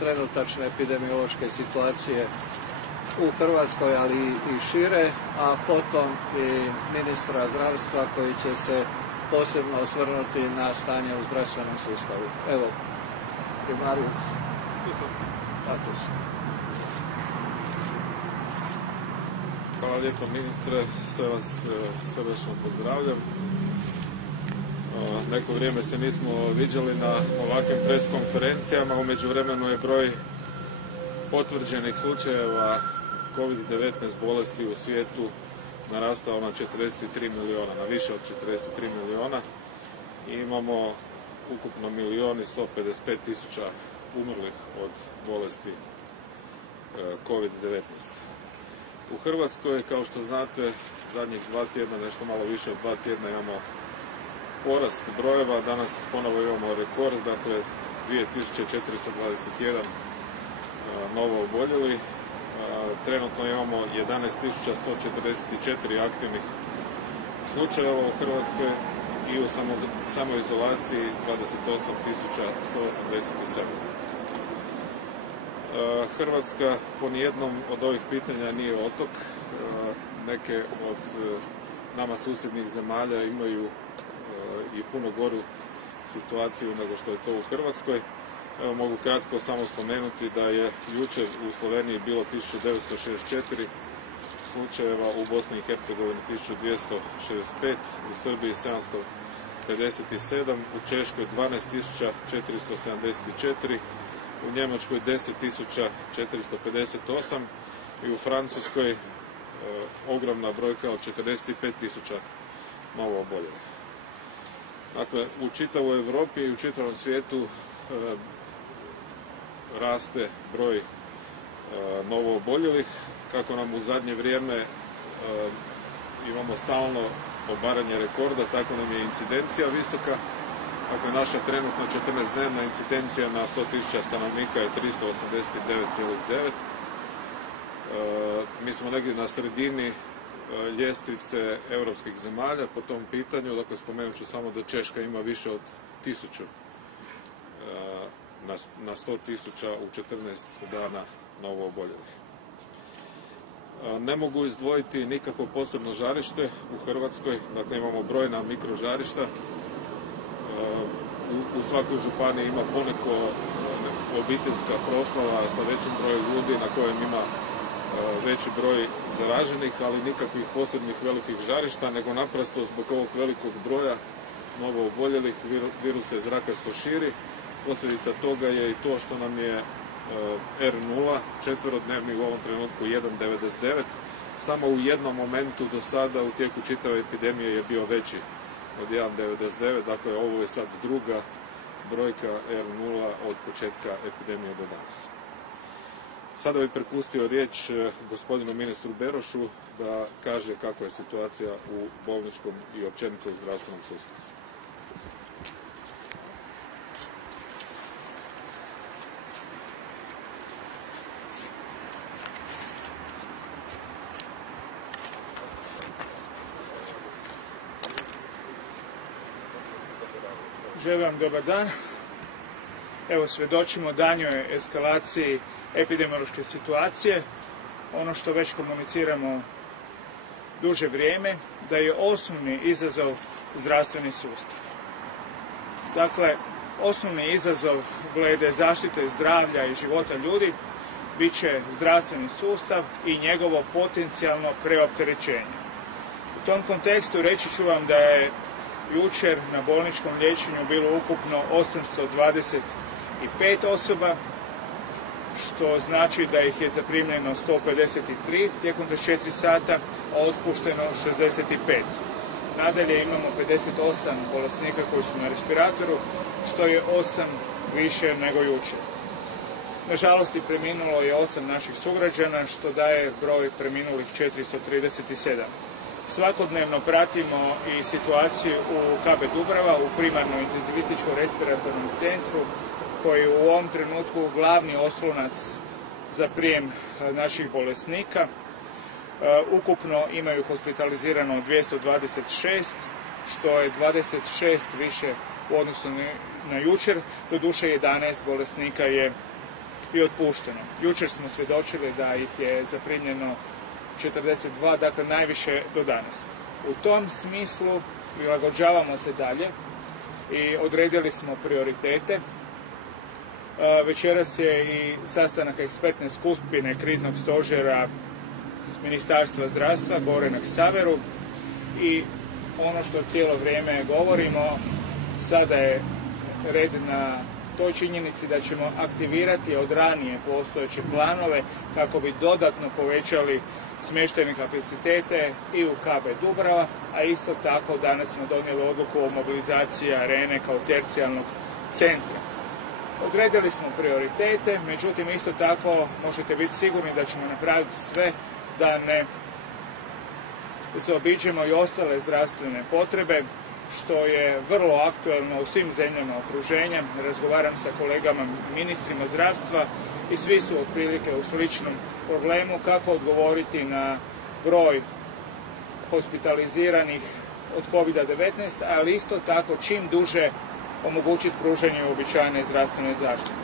trenutačne epidemiološke situacije u Hrvatskoj, ali i šire, a potom i ministra zdravstva koji će se posebno osvrnuti na stanje u zdravstvenom sustavu. Evo, primarius. Hvala lijepo ministre, sve vas srdačno pozdravljam. Neko vrijeme se nismo viđali na ovakvim pres konferencijama, u međuvremenu je broj potvrđenih slučajeva COVID-19 bolesti u svijetu narastao na 43 milijuna, na više od 43 milijuna i imamo ukupno 1.155.000 umrlih od bolesti COVID-19. U Hrvatskoj, kao što znate, zadnjih 2 tjedna, nešto malo više od 2 tjedna imamo porast brojeva. Danas ponovo imamo rekord, dakle 2421 novo oboljeli. Trenutno imamo 11.144 aktivnih slučajeva u Hrvatskoj i u samoizolaciji 28.187. Hrvatska po nijednom od ovih pitanja nije otok. Neke od nama susjednih zemalja imaju i puno goru situaciju nego što je to u Hrvatskoj. Evo, mogu kratko samo spomenuti da je jučer u Sloveniji bilo 1964 slučajeva, u Bosni i Hercegovini 1265, u Srbiji 757, u Češkoj 12.474, u Njemačkoj 10.458 i u Francuskoj ogromna brojka od 45.000 novo oboljelih. Dakle, u čitavoj Europi i u čitavom svijetu raste broj novo oboljelih. Kako nam u zadnje vrijeme imamo stalno obaranje rekorda, tako nam je incidencija visoka. Dakle, naša trenutno 14-dnevna incidencija na 100.000 stanovnika je 389,9. Mi smo negdje na sredini ljestvice europskih zemalja po tom pitanju. Dakle, spomenut ću samo da Češka ima više od 1000 na 100.000 u 14 dana novo oboljelih. Ne mogu izdvojiti nikakvo posebno žarište u Hrvatskoj. Dakle, imamo brojna mikrožarišta. U svakoj županiji ima poneko obiteljska proslava sa većim brojem ljudi na kojem ima veći broj zaraženih, ali nikakvih posebnih velikih žarišta, nego naprosto zbog ovog velikog broja novo oboljelih virus se zrakasto širi. Posljedica toga je i to što nam je R0 četverodnevni u ovom trenutku 1,99. Samo u jednom momentu do sada u tijeku čitave epidemije je bio veći od 1,99. Dakle, ovo je sad druga brojka R0 od početka epidemije do danas. Sada bih prepustio riječ gospodinu ministru Berošu da kaže kakva je situacija u bolničkom i općenito u zdravstvenom sustavu. Želim vam dobar dan. Evo, svjedočimo daljnjoj eskalaciji epidemiološke situacije. Ono što već komuniciramo duže vrijeme, da je osnovni izazov zdravstveni sustav. Dakle, osnovni izazov glede zaštite zdravlja i života ljudi bit će zdravstveni sustav i njegovo potencijalno preopterećenje. U tom kontekstu reći ću vam da je jučer na bolničkom liječenju bilo ukupno 825 osoba, što znači da ih je zaprimljeno 153 tijekom 24 sata, a otpušteno 65. Nadalje imamo 58 bolesnika koji su na respiratoru, što je 8 više nego jučer. Nažalost, i preminulo je 8 naših sugrađana, što daje broj preminulih 437. Svakodnevno pratimo i situaciju u KB Dubrava, u primarno intenzivističkom respiratornom centru, koji je u ovom trenutku glavni oslonac za prijem naših bolesnika. Ukupno imaju hospitalizirano 226, što je 26 više u odnosu na jučer. Doduše 11 bolesnika je i otpušteno. Jučer smo svjedočili da ih je zaprimljeno 42, dakle najviše do danas. U tom smislu prilagođavamo se dalje i odredili smo prioritete. Večeras je i sastanak ekspertne skupine kriznog stožera Ministarstva zdravstva gore na Ksaveru i ono što cijelo vrijeme govorimo, sada je red na toj činjenici da ćemo aktivirati od ranije postojeće planove kako bi dodatno povećali smještajne kapacitete i u KB Dubrava, a isto tako danas smo donijeli odluku o mobilizaciji arene kao tercijalnog centra. Odredili smo prioritete, međutim isto tako možete biti sigurni da ćemo napraviti sve da ne zaobiđemo i ostale zdravstvene potrebe, što je vrlo aktualno u svim zemljama okruženja. Razgovaram sa kolegama ministrima zdravstva i svi su otprilike u sličnom problemu kako odgovoriti na broj hospitaliziranih od COVID-19, ali isto tako čim duže omogućiti pružanje uobičajene zdravstvene zaštite.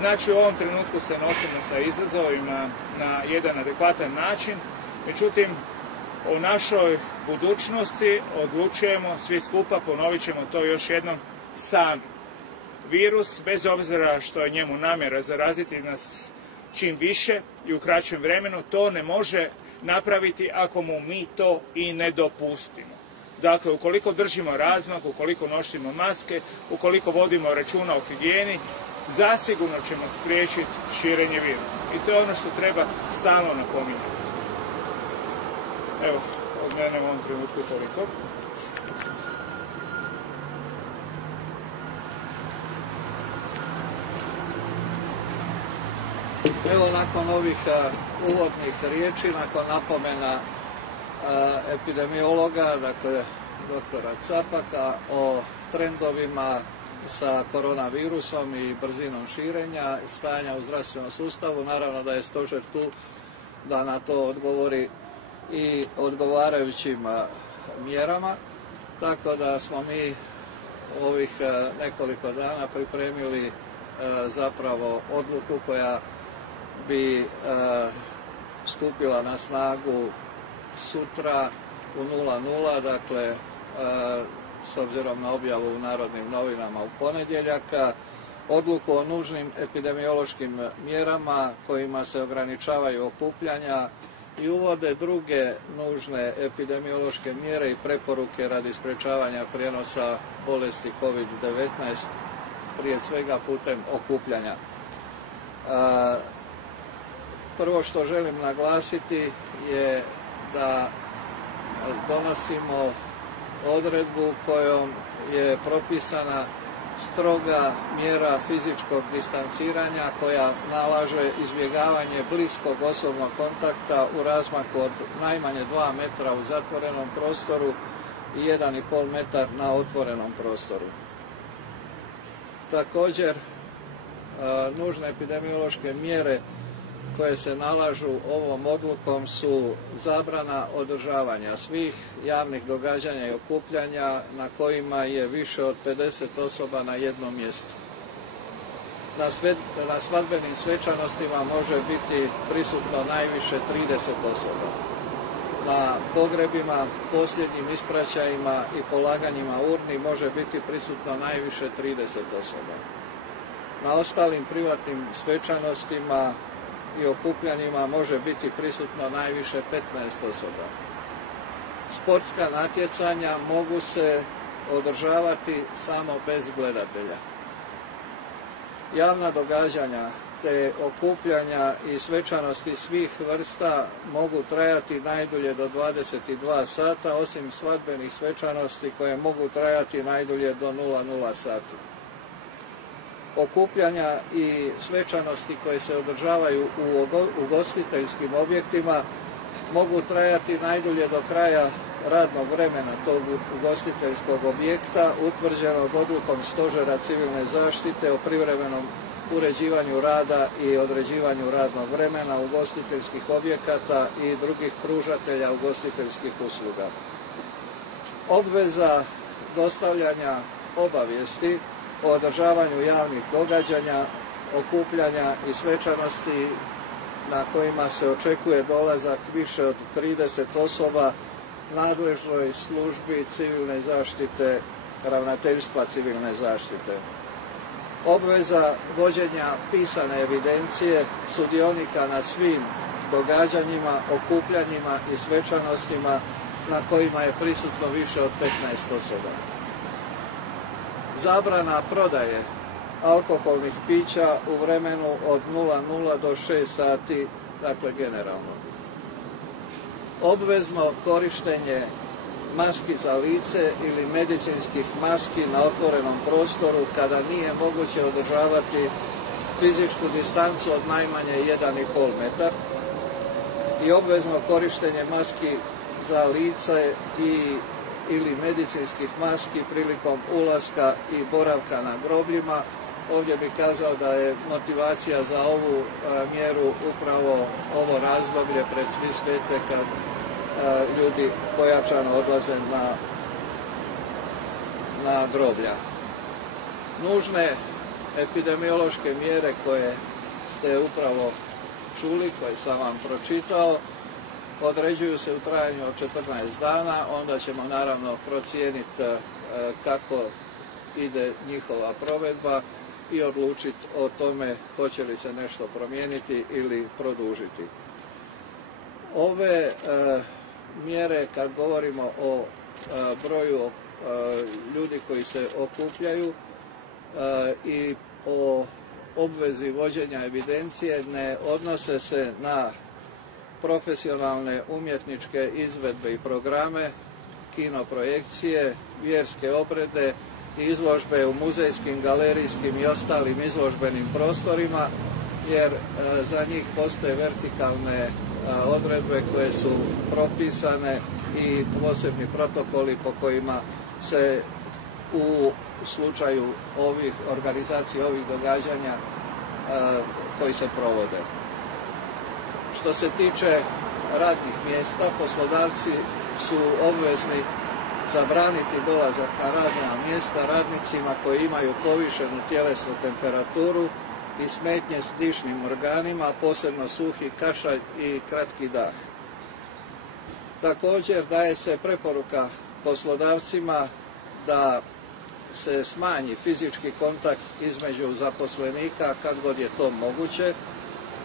Znači u ovom trenutku se nosimo sa izazovima na jedan adekvatan način, međutim o našoj budućnosti odlučujemo svi skupa, ponovit ćemo to još jednom, sami. Virus, bez obzira što je njemu namjera zaraziti nas čim više i u kraćem vremenu, to ne može napraviti ako mu mi to i ne dopustimo. Dakle, ukoliko držimo razmak, ukoliko nosimo maske, ukoliko vodimo računa o higijeni, zasigurno ćemo spriječiti širenje virusa. I to je ono što treba stalno napominjati. Evo, od mene u ovom trenutku toliko. Evo, nakon ovih uvodnih riječi, nakon napomena epidemiologa, dakle doktora Capaka, o trendovima sa koronavirusom i brzinom širenja, stanja u zdravstvenom sustavu, naravno da je stožer tu da na to odgovori i odgovarajućim mjerama, tako da smo mi ovih nekoliko dana pripremili zapravo odluku koja bi stupila na snagu sutra u 00, dakle s obzirom na objavu u Narodnim novinama u ponedjeljak, odluku o nužnim epidemiološkim mjerama kojima se ograničavaju okupljanja i uvode druge nužne epidemiološke mjere i preporuke radi sprječavanja prijenosa bolesti COVID-19, prije svega putem okupljanja. Prvo što želim naglasiti je da donosimo odredbu kojom je propisana stroga mjera fizičkog distanciranja koja nalaže izbjegavanje bliskog osobnog kontakta u razmaku od najmanje 2 metra u zatvorenom prostoru i 1,5 metar na otvorenom prostoru. Također, nužne epidemiološke mjere koje se nalažu ovom odlukom su zabrana održavanja svih javnih događanja i okupljanja na kojima je više od 50 osoba na jednom mjestu. Na svadbenim svečanostima može biti prisutno najviše 30 osoba. Na pogrebima, posljednjim ispraćajima i polaganjima urni može biti prisutno najviše 30 osoba. Na ostalim privatnim svečanostima i okupljanjima može biti prisutno najviše 15 osoba. Sportska natjecanja mogu se održavati samo bez gledatelja. Javna događanja te okupljanja i svečanosti svih vrsta mogu trajati najdulje do 22 sata, osim svadbenih svečanosti koje mogu trajati najdulje do 00 sati. Okupljanja i svečanosti koje se održavaju u ugostiteljskim objektima mogu trajati najdulje do kraja radnog vremena tog ugostiteljskog objekta utvrđenog odlukom Stožera civilne zaštite o privremenom uređivanju rada i određivanju radnog vremena ugostiteljskih objekata i drugih pružatelja ugostiteljskih usluga. Obveza dostavljanja obavijesti o održavanju javnih događanja okupljanja i svečanosti na kojima se očekuje dolazak više od 30 osoba nadležnoj službi civilne zaštite, ravnateljstva civilne zaštite. Obveza vođenja pisane evidencije sudionika na svim događanjima, okupljanjima i svečanostima na kojima je prisutno više od 15 osoba. Zabrana prodaje alkoholnih pića u vremenu od 00 do 6 sati, dakle generalno. Obvezno korištenje maski za lice ili medicinskih maski na otvorenom prostoru kada nije moguće održavati fizičku distancu od najmanje 1,5 metar i obvezno korištenje maski za lice ili medicinskih maski prilikom ulaska i boravka na grobljima. Ovdje bih kazao da je motivacija za ovu mjeru upravo ovo razdoblje pred Svi svete kad ljudi pojačano odlaze na groblja. Nužne epidemiološke mjere koje ste upravo čuli, koje sam vam pročitao, određuju se u trajanju od 14 dana, onda ćemo naravno procijeniti kako ide njihova provedba i odlučiti o tome hoće li se nešto promijeniti ili produžiti. Ove mjere, kad govorimo o broju ljudi koji se okupljaju i o obvezi vođenja evidencije, ne odnose se na profesionalne umjetničke izvedbe i programe, kino projekcije, vjerske obrede i izložbe u muzejskim, galerijskim i ostalim izložbenim prostorima, jer za njih postoje vertikalne odredbe koje su propisane i posebni protokoli po kojima se u slučaju organizacije ovih događanja koji se provode. Što se tiče radnih mjesta, poslodavci su obvezni zabraniti dolazak na radna mjesta radnicima koji imaju povišenu tjelesnu temperaturu i smetnje s dišnim organima, posebno suhi kašalj i kratki dah. Također daje se preporuka poslodavcima da se smanji fizički kontakt između zaposlenika kad god je to moguće,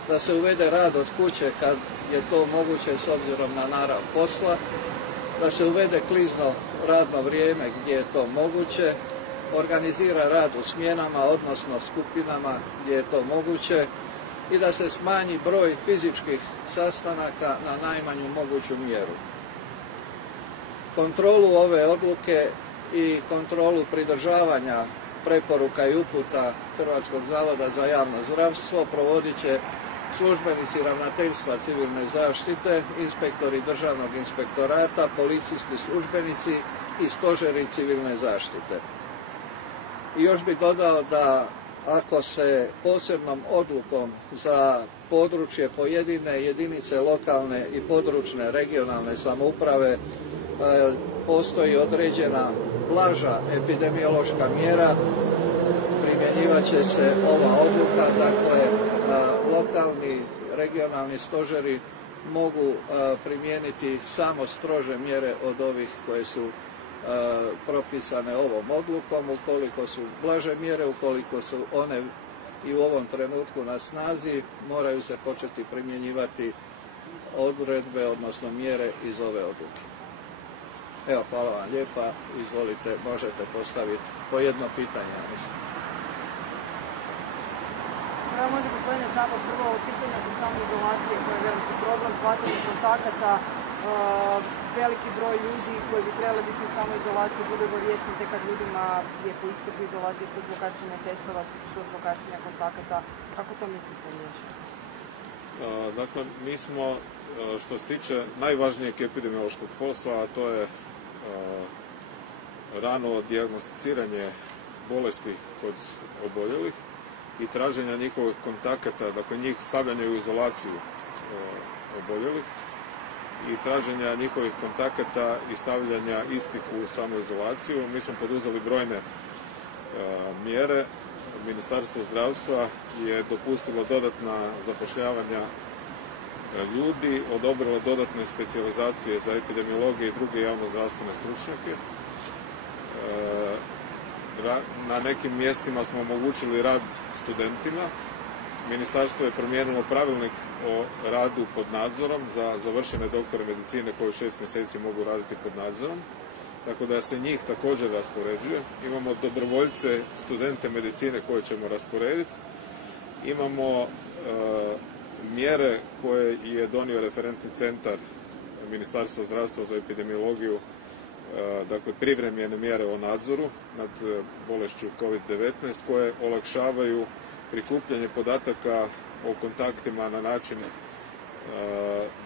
da se uvede rad od kuće kad je to moguće s obzirom na narav posla, da se uvede klizno radno vrijeme gdje je to moguće, organizira rad u smjenama, odnosno skupinama gdje je to moguće i da se smanji broj fizičkih sastanaka na najmanju moguću mjeru. Kontrolu ove odluke i kontrolu pridržavanja preporuka i uputa Hrvatskog zavoda za javno zdravstvo provodit će službenici ravnateljstva civilne zaštite, inspektori državnog inspektorata, policijski službenici i stožeri civilne zaštite. I još bih dodao da ako se posebnom odlukom za područje pojedine jedinice lokalne i područne regionalne samouprave postoji određena blaža epidemiološka mjera, primjenjivat će se ova odluka, dakle lokalni, regionalni stožeri mogu primijeniti samo strože mjere od ovih koje su propisane ovom odlukom. Ukoliko su blaže mjere, ukoliko su one i u ovom trenutku na snazi, moraju se početi primjenjivati odredbe, odnosno mjere iz ove odluke. Evo, hvala vam lijepa. Izvolite, možete postaviti po jedno pitanje. Evo, može gospodine Zabor, prvo ovo pitanje oko samoizolacije koje je veliki problem, hvatanje kontakata, veliki broj ljudi koji bi trebali biti u samoizolaciji budu obavijesteni tek kad ljudima je po isteku izolacije što zbog kašnjenja testova, što zbog kašnjenja kontakata. Kako to mislite riješiti? Dakle, mi smo, što se tiče najvažnijeg epidemiološkog posla, a to je rano dijagnosticiranje bolesti kod oboljelih i traženja njihovih kontakata, dakle njih stavljanje u izolaciju oboljelih i traženja njihovih kontakata i stavljanja istih u samoizolaciju. Mi smo poduzeli brojne mjere Ministarstvo zdravstva je dopustilo dodatna zapošljavanja ljudi, odobrilo dodatne specijalizacije za epidemiologije i druge javnozdravstvene stručnjake. Na nekim mjestima smo omogućili rad studentima. Ministarstvo je promijenilo pravilnik o radu pod nadzorom za završene doktore medicine koji 6 mjeseci mogu raditi pod nadzorom, tako da se njih također raspoređuje. Imamo dobrovoljce, studente medicine koje ćemo rasporediti. Imamo mjere koje je donio referentni centar Ministarstva zdravstva za epidemiologiju, dakle privremene mjere o nadzoru nad bolešću COVID-19 koje olakšavaju prikupljanje podataka o kontaktima na način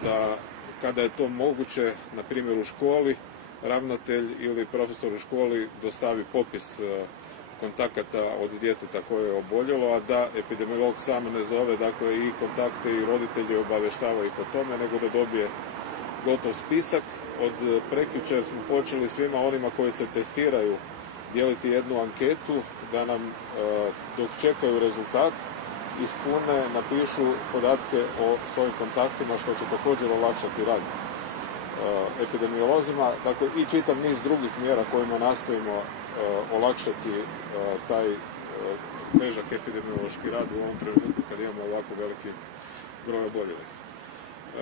da kada je to moguće, na primjer u školi, ravnatelj ili profesor u školi dostavi popis kontakata od djeteta koje je oboljelo, a da epidemiolog sam ne zove, dakle i kontakte i roditelji obavještavaju po tome, nego da dobije gotov spisak. Od prekjučer smo počeli svima onima koji se testiraju dijeliti jednu anketu da nam dok čekaju rezultat ispune, napišu podatke o svojim kontaktima, što će također olakšati rad epidemiolozima. Dakle, i čitav niz drugih mjera kojima nastojimo olakšati taj težak epidemiološki rad u ovom trenutku kad imamo ovako veliki broj oboljelih.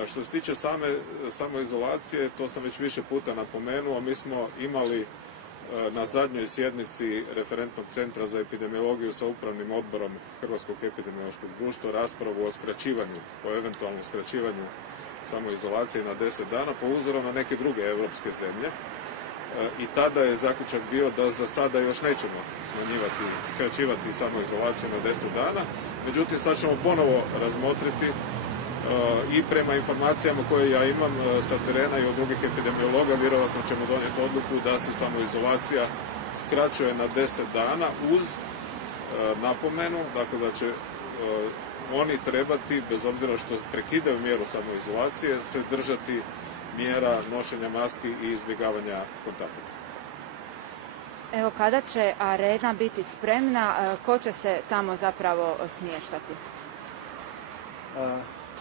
Što se tiče samoizolacije, to sam već više puta napomenuo, mi smo imali na zadnjoj sjednici referentnog centra za epidemiologiju sa upravnim odborom Hrvatskog epidemiološkog društva raspravu o skraćivanju, o eventualnom skraćivanju samoizolacije na 10 dana po uzoru na neke druge europske zemlje. I tada je zaključak bio da za sada još nećemo skraćivati samoizolaciju na 10 dana. Međutim, sad ćemo ponovo razmotriti i prema informacijama koje ja imam sa terena i od drugih epidemiologa, vjerojatno ćemo donijeti odluku da se samoizolacija skraćuje na 10 dana uz napomenu, dakle da će oni trebati, bez obzira što prekidaju mjeru samoizolacije, se držati mjera nošenja maski i izbjegavanja kontakata. Evo, kada će arena biti spremna, ko će se tamo zapravo smještati?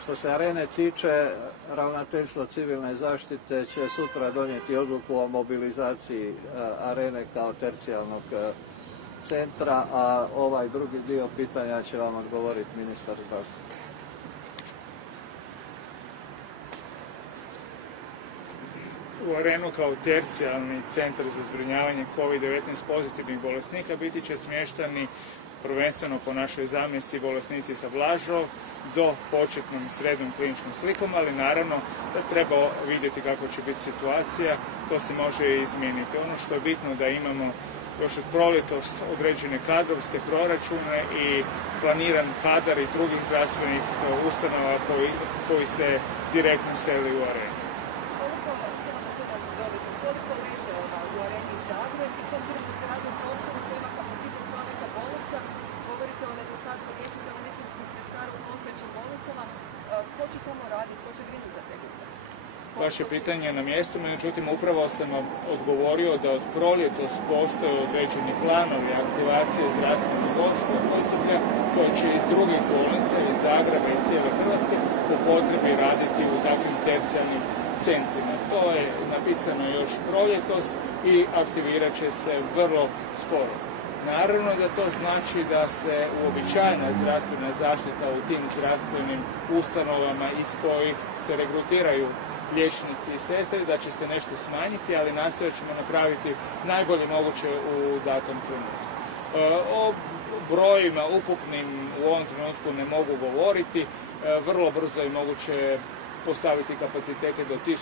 Što se arene tiče, Ravnateljstvo civilne zaštite će sutra donijeti odluku o mobilizaciji arene kao tercijalnog centra, a ovaj drugi dio pitanja će vam odgovoriti ministar zdravstva. U arenu kao tercijalni centar za zbrinjavanje COVID-19 pozitivnih bolesnika biti će smještani prvenstveno po našoj zamisli bolesnici sa blažom do početnom srednjom kliničkom slikom, ali naravno da treba vidjeti kako će biti situacija, to se može izmijeniti. Ono što je bitno da imamo još od proljetos određene kadrovske proračune i planiran kadar i drugih zdravstvenih ustanova koji se direktno seli u arenu. Koliko leže u areni Zagreb i s obzirom da se radi o prostoru koji ima kapacitet neka bolnica, govorite o nedostatku liječnika medicinskih sestara u postojećim bolnicama, ko će tamo raditi, ko će brinuti za te ljude? Vaše pitanje je na mjestu, međutim upravo sam vam odgovorio da od proljetos postoje određeni planovi aktivacije zdravstvenog osoblja koje će iz drugih bolnica, iz Zagreba i cijele Hrvatske po potrebi raditi u takvim tercijalnim centrima. To je napisano još proljetos i aktivirat će se vrlo skoro. Naravno da to znači da se uobičajena zdravstvena zaštita u tim zdravstvenim ustanovama iz kojih se regrutiraju liječnici i sestre, da će se nešto smanjiti, ali nastojat ćemo napraviti najbolje moguće u datom trenutku. O brojima ukupnim u ovom trenutku ne mogu govoriti, vrlo brzo je moguće postaviti kapacitete do 1000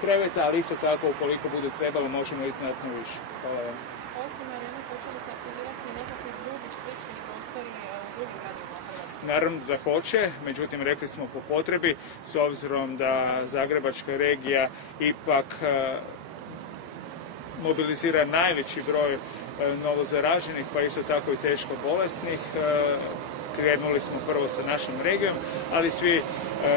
kreveta, ali isto tako ukoliko bude trebalo možemo i znatno više. Hvala vam. Osim arena počeli se aktivirati nekakvi drugi slični prostori u drugim gradovima Hrvatske? Naravno da hoće, međutim rekli smo po potrebi, s obzirom da Zagrebačka regija ipak mobilizira najveći broj novozaraženih, pa isto tako i teško bolesnih. Krenuli smo prvo sa našom regijom, ali svi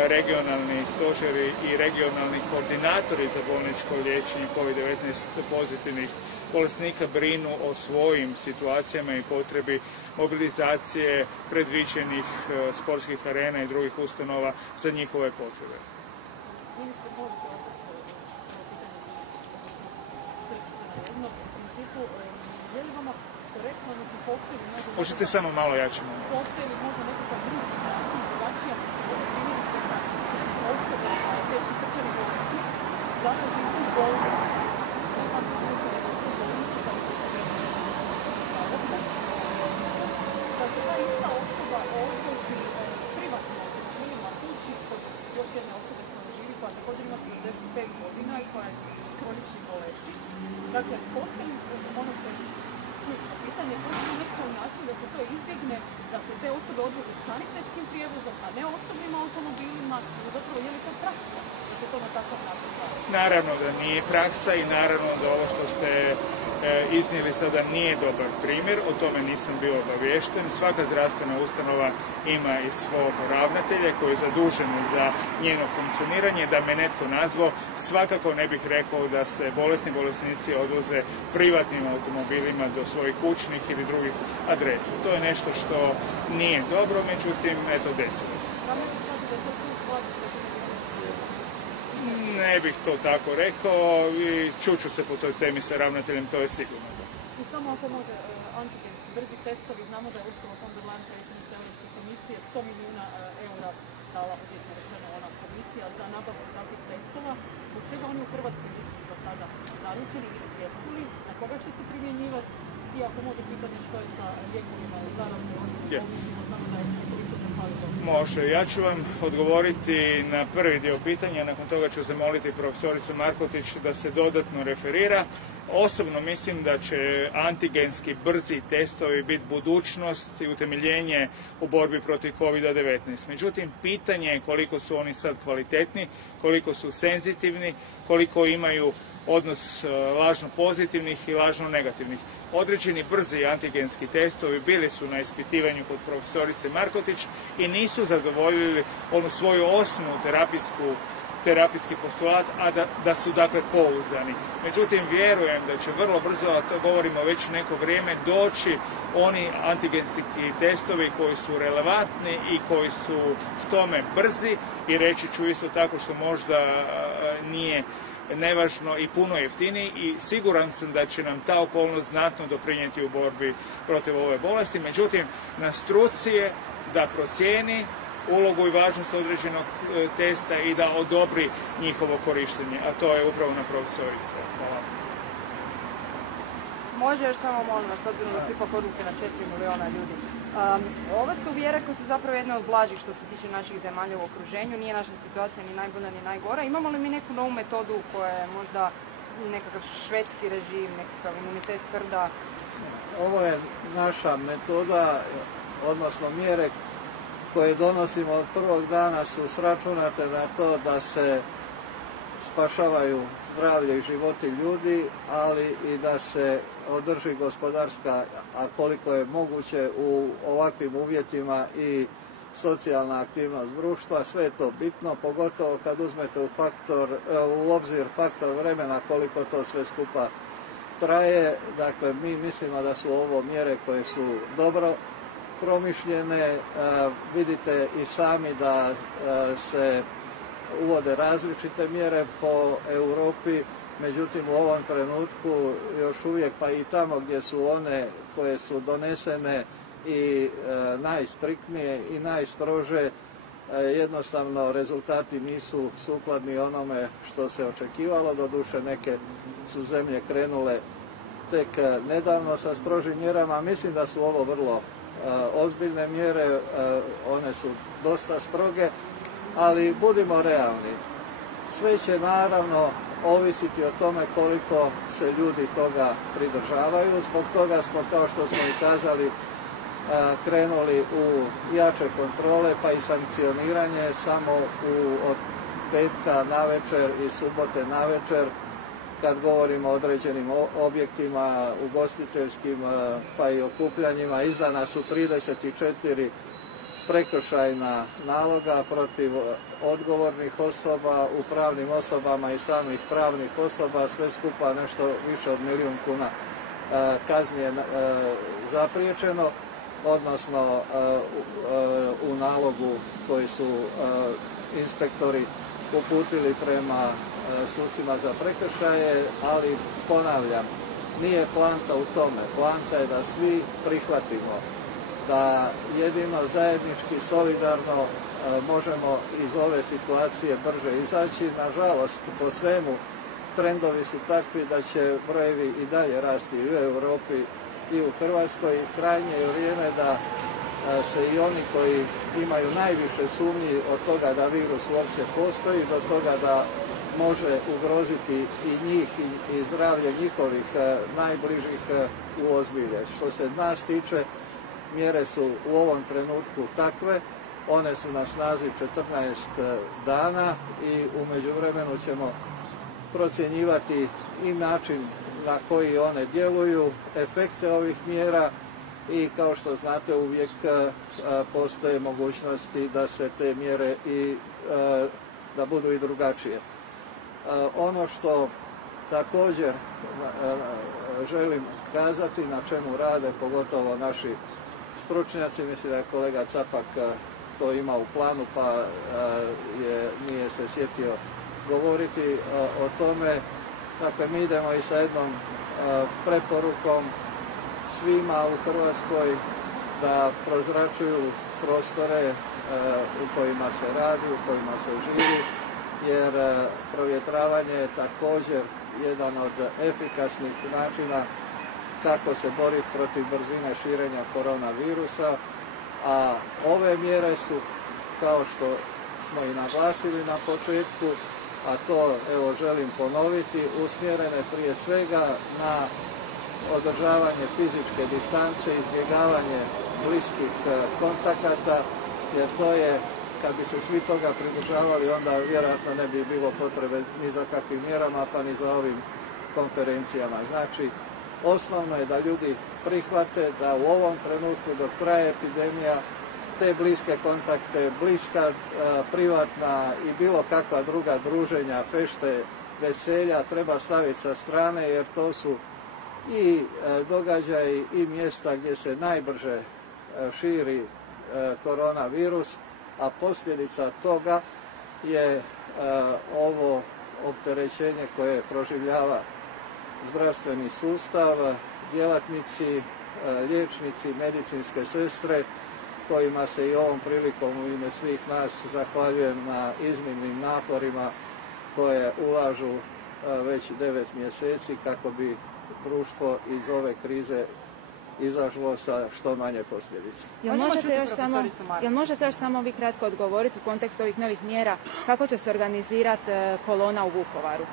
regionalni stožeri i regionalni koordinatori za bolničko liječenje COVID-19 pozitivnih bolesnika brinu o svojim situacijama i potrebi mobilizacije predviđenih sportskih arena i drugih ustanova za njihove potrebe. Možete samo malo jače. Postoji li možda nekakav drugi način, drugačija primjerice da osobe teški srčani bolesti zalaži u bolnici, da se ta ista osoba odvozi privatno automobilima kući kod još jedne osobe s kojom živi, koja također ima 75 godina i koja je kronični bolesti. Dakle, postoji ono što je ključno pitanje, postoji nekakav način da se to izbjegne, da se te osobe odvoze sanitetskim prijevozom, a ne osobnim automobilima, zapravo je li to praksa da se to na takav način radi? Naravno da nije praksa i naravno da ovo što ste iznijeli sada nije dobar primjer, o tome nisam bio obaviješten. Svaka zdravstvena ustanova ima i svog ravnatelja koji je zadužen za njeno funkcioniranje. Da me netko nazvao, svakako ne bih rekao da se bolesnici odvoze privatnim automobilima do svojih kućnih ili drugih adresa. To je nešto što nije dobro, međutim, eto, desilo se. Ne bih to tako rekao i čuću se po toj temi sa ravnateljem, to je sigurno. I samo ako može, antigenski brzi testovi, znamo da je Ursula von der Leyen, predsjednica Europske komisije, 100 milijuna eura dala uvjetno rečeno ona komisija za nabavu takvih testova. Zbog čega oni u Hrvatskoj nisu do sada naručeni ili jesu li, na koga će se primjenjivati i ako može pitanje što je sa lijekovima u zaravnoj ovisima, znamo da je koliko zahvalilo. Može, ja ću vam odgovoriti na prvi dio pitanja, nakon toga ću zamoliti profesoricu Markotić da se dodatno referira. Osobno mislim da će antigenski brzi testovi biti budućnost i utemeljenje u borbi protiv COVID-19. Međutim, pitanje je koliko su oni sad kvalitetni, koliko su senzitivni, koliko imaju odnos lažno pozitivnih i lažno negativnih. Određeni brzi antigenski testovi bili su na ispitivanju kod profesorice Markotić i nisu zadovoljili onu svoju osnovnu terapijski postulat, a da su dakle pouzdani. Međutim, vjerujem da će vrlo brzo, a to govorimo već neko vrijeme, doći oni antigenski testovi koji su relevantni i koji su k tome brzi i reći ću isto tako što možda nije nevažno i puno jeftiniji i siguran sam da će nam ta okolnost znatno doprinijeti u borbi protiv ove bolesti. Međutim, na struci je da procijeni ulogu i važnost određenog testa i da odobri njihovo korištenje, a to je upravo na profesorice. Hvala. Može još samo molim vas, obzirom da su ipak odluke na 4 miliona ljudi. Ove su mjere koje su zapravo jedne od blažih što se tiče naših zemalja u okruženju. Nije naša situacija ni najbolja ni najgora. Imamo li mi neku novu metodu koja je možda nekakav švedski režim, nekakav imunitet krda? Ovo je naša metoda, odnosno mjere koje donosimo od prvog dana su sračunate na to da se spašavaju zdravlje i životi ljudi, ali i da se održi gospodarska, a koliko je moguće u ovakvim uvjetima i socijalna aktivnost društva. Sve je to bitno, pogotovo kad uzmete u obzir faktor vremena koliko to sve skupa traje. Dakle, mi mislimo da su ovo mjere koje su dobro promišljene. Vidite i sami da se uvode različite mjere po Europi, međutim u ovom trenutku još uvijek, pa i tamo gdje su one koje su donesene i najstriktnije i najstrože, jednostavno rezultati nisu sukladni onome što se očekivalo. Doduše, neke su zemlje krenule tek nedavno sa strožim mjerama. Mislim da su ovo vrlo ozbiljne mjere, one su dosta stroge, ali budimo realni. Sve će naravno ovisiti o tome koliko se ljudi toga pridržavaju. Zbog toga smo, kao što smo i kazali, krenuli u jače kontrole pa i sankcioniranje samo od petka navečer i subote navečer, kad govorimo o određenim objektima, ugostiteljskim pa i okupljanjima. Izdana su 34 prekršajna naloga protiv odgovornih osoba u pravnim osobama i samih pravnih osoba, sve skupa nešto više od 1 milijun kuna kazni je zapriječeno, odnosno u nalogu koji su inspektori uputili prema sucima za prekršaje, ali ponavljam, nije poanta u tome. Poanta je da svi prihvatimo da jedino zajednički, solidarno možemo iz ove situacije brže izaći. Nažalost, po svemu trendovi su takvi da će brojevi i dalje rasti i u Europi i u Hrvatskoj. Krajnje je vrijeme da se i oni koji imaju najviše sumnji od toga da virus uopće postoji, do toga da može ugroziti i njih i zdravlje njihovih najbližih uozbilje. Što se nas tiče, mjere su u ovom trenutku takve, one su na snazi 14 dana i u međuvremenu ćemo procjenjivati i način na koji one djeluju, efekte ovih mjera i kao što znate uvijek postoje mogućnosti da se te mjere i da budu i drugačije. Ono što također želim kazati, na čemu rade pogotovo naši stručnjaci, mislim da je kolega Capak to ima u planu pa nije se sjetio govoriti o tome. Dakle, mi idemo i sa jednom preporukom svima u Hrvatskoj da prozračuju prostore u kojima se radi, u kojima se živi, jer provjetravanje je također jedan od efikasnih načina kako se boriti protiv brzine širenja koronavirusa, a ove mjere su, kao što smo i naglasili na početku, a to evo želim ponoviti, usmjerene prije svega na održavanje fizičke distance, izbjegavanje bliskih kontakata, jer to je, kad bi se svi toga pridržavali, onda vjerojatno ne bi bilo potrebe ni za kakvim mjerama, pa ni za ovim konferencijama. Znači, osnovno je da ljudi prihvate da u ovom trenutku dok traje epidemija te bliske kontakte, bliska, privatna i bilo kakva druga druženja, fešte, veselja treba staviti sa strane, jer to su i događaji i mjesta gdje se najbrže širi koronavirus, a posljedica toga je ovo opterećenje koje proživljava zdravstveni sustav, djelatnici, liječnici, medicinske sestre, kojima se i ovom prilikom u ime svih nas zahvaljujem na iznimnim naporima koje ulažu već 9 mjeseci kako bi društvo iz ove krize izašlo sa što manje posljedica. Jel možete još samo vi kratko odgovoriti u kontekstu ovih novih mjera kako će se organizirati kolona u Vukovaru?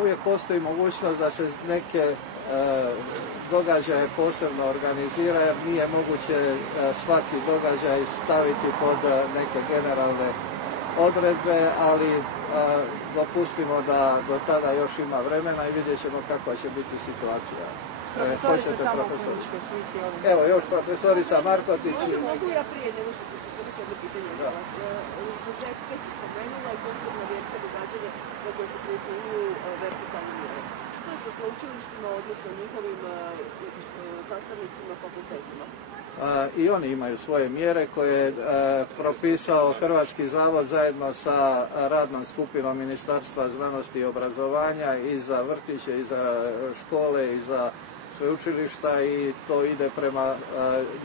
Uvijek postoji mogućnost da se neke događaje posebno organizira, jer nije moguće svaki događaj staviti pod neke generalne odredbe, ali dopustimo da do tada još ima vremena i vidjet ćemo kakva će biti situacija. Hoćete profesorica? Evo još profesorica Markotić. Mogu ja prije nego što profesorica jedno pitanje za vas. U početku kad ste spomenula je kulturno vjerska događanja na koje se primjenjuju vertikalne mjere. Što je sa sveučilištima, odnosno njihovim sastavnicima, fakultetima? I oni imaju svoje mjere koje je propisao Hrvatski zavod zajedno sa radnom skupinom Ministarstva znanosti i obrazovanja i za vrtiće, i za škole, i za sveučilišta, i to ide prema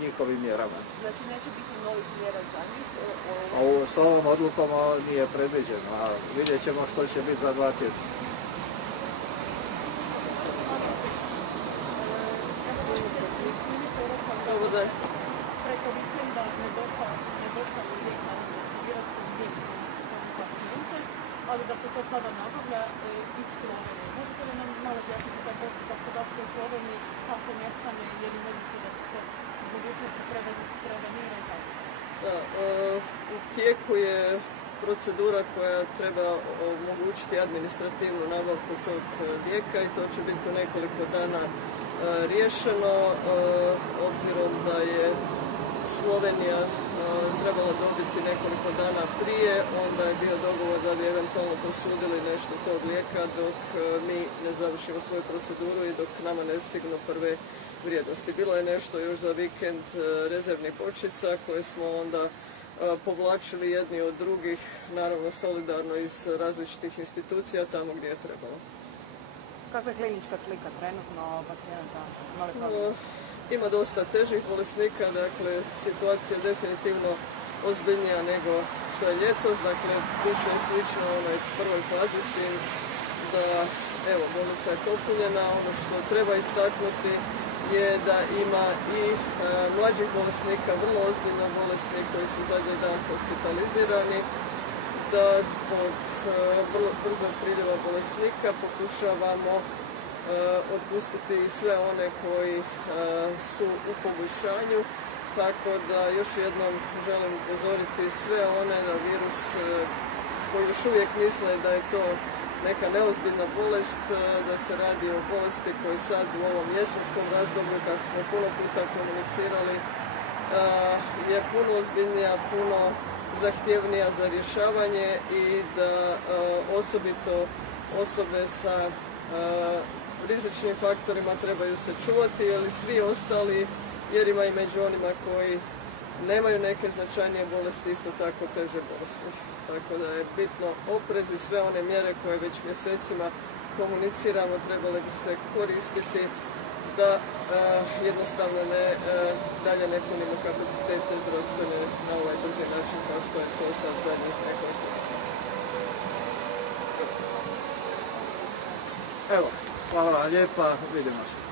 njihovim mjerama. Znači neće biti novih mjera za njih? S ovom odlukom nije predviđeno, a vidjet ćemo što će biti za 2 tjedna. Preko vikenda nedostaje lijek na investiratskom liječniku pacijente, ali da se to sada nabavlja iz Slovenije. Možete li nam malo objasniti taj postupak, zašto je Sloveniji, kako nestane, je li moguće da se to u budućnosti prevenira i tako? U tijeku je procedura koja treba omogućiti administrativnu nabavku tog lijeka i to će biti u nekoliko dana riješeno, obzirom da je Slovenija trebala dobiti nekoliko dana prije, onda je bio dogovor da bi eventualno posudili nešto tog lijeka dok mi ne završimo svoju proceduru i dok nama ne stignu prve vrijednosti. Bilo je nešto još za vikend rezervnih bočica koje smo onda povlačili jedni od drugih, naravno solidarno iz različitih institucija tamo gdje je trebalo. Kakva je klinička slika trenutno pacijenta? Ima dosta težih bolesnika, dakle situacija je definitivno ozbiljnija nego što je ljetos, dakle više je slično onoj prvoj fazi s tim da evo bolnica je popunjena. Ono što treba istaknuti je da ima i mlađih bolesnika, vrlo ozbiljno bolesni koji su zadnji dan hospitalizirani, da zbog vrlo brzog priljeva bolesnika pokušavamo otpustiti i sve one koji su u poboljšanju, tako da još jednom želim upozoriti sve one na virus koji još uvijek misle da je to neka neozbiljna bolest, da se radi o bolesti koji sad u ovom jesenskom razdoblju, kako smo puno puta komunicirali, je puno ozbiljnija, puno zahtjevnija za rješavanje i da osobito osobe sa rizičnim faktorima trebaju se čuvati, jer i svi ostali, jer ima i među onima koji nemaju neke značajnije bolesti, isto tako teže bolesti. Tako da je bitno oprez i sve one mjere koje već mjesecima komuniciramo trebale bi se koristiti da jednostavno dalje ne punimo kapacitete zdravstvene na ovaj brzi način kao što je to sad zadnjih nekoliko. Evo, hvala vam lijepa, vidimo se.